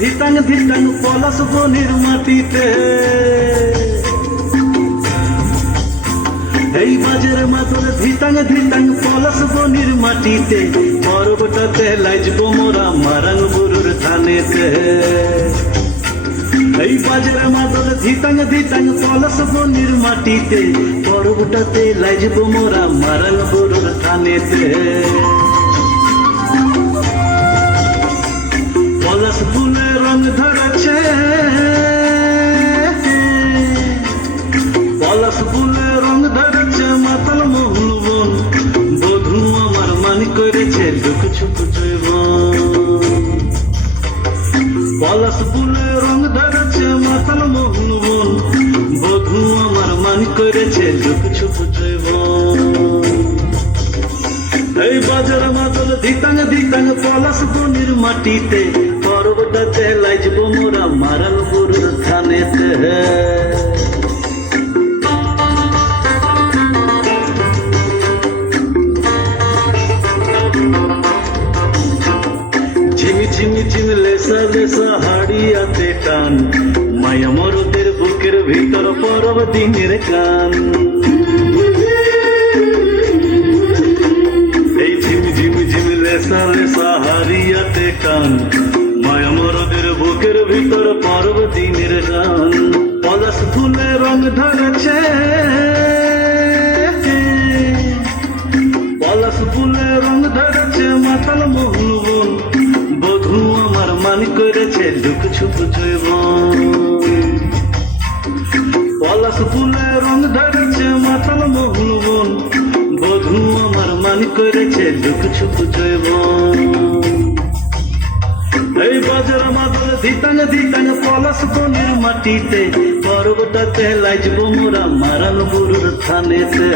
ধিতাং ধিতাং পলাশ বনির মাটিতে, এই বাজের মাদল ধিতাং ধিতাং পলাশ বনির মাটিতে, পর্বটাতে লাইজব মোরা মারাং বুরুর ধানেতে। এই বাজের মাদল ধিতাং ধিতাং পলাশ বনির মাটিতে, পর্বটাতে লাইজব মোরা মারাং বুরুর ধানেতে। পলাশ ফুলে রং ধরেছে, পলাশ ফুলে রং ধরেছে মাতাল মোহন বন, বধূ আমার মানি করেছে দুঃখ ছুপ জীবন। পলাশ ফুলে রং ধরেছে মাতাল মোহন বন, বধূ আমার মানি করেছে দুঃখ ছুপ জীবন। এই বাজার মাদল ধিতাং ধিতাং পলাশ বনির মাটিতে, পর্বটাতে লাইজব মোরা মারাং বুরুর ধানেতে। ঝিমি ঝিমি ঝিমি লেসা লেসা হাড়িয়াতে টান, মায়া মরদের বুকের ভিতর পরব দিনের গান। এই ঝিমি ঝিমি ঝিমি লেসা লেসা হাড়িয়াতে টান, মায়া মরদের বুকের ভিতর পরব দিনের গান। পলাশ ফুলে রং ধরেছে, পলাশ ফুলে রং ধরেছে মাতাল মোহন বন, বধূ আমার মানি করেছে দুঃখ ছুপ জীবন। পলাশ ফুলে রং ধরেছে মাতাল মোহন বন, বধূ আমার মানি করেছে দুঃখ ছুপ জীবন। এই বাজার মাদল ধিতাং ধিতাং পলাশ বনির মাটিতে, পর্বটাতে লাইজব মোরা মারাং বুরুর ধানেতে।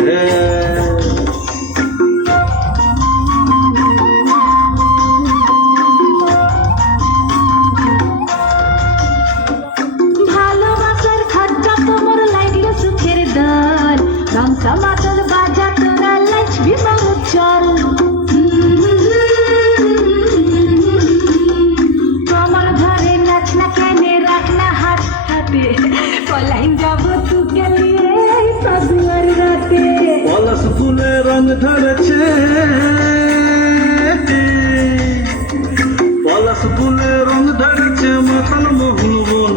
মাতাল বাজা তোরা লাইছবি মারুর চল, কমর ধরে নাচ না কেনে রাখ না হাত হাতে, পলাইন যাব তুকে লিয়ে সাধুয়ার রাতে। পলাশ ফুলে রং ধরেছে, পলাশ ফুলে রং ধরেছে মাতাল মোহন বন,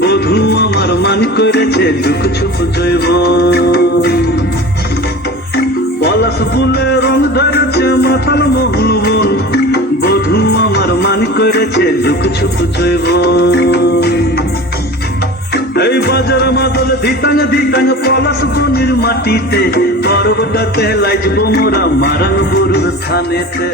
বধূ আমার মানি করেছে দুঃখ ছুপ জীবন। পলাশ ফুলে রং ধরেছে মাতাল মোহন বন, বধূ আমার মানি করেছে দুঃখ ছুপ জীবন। এই বাজার মাদল ধিতাং ধিতাং পলাশ বনির মাটিতে, পর্বটাতে লাইজব মোরা মারাং বুরুর ধানেতে।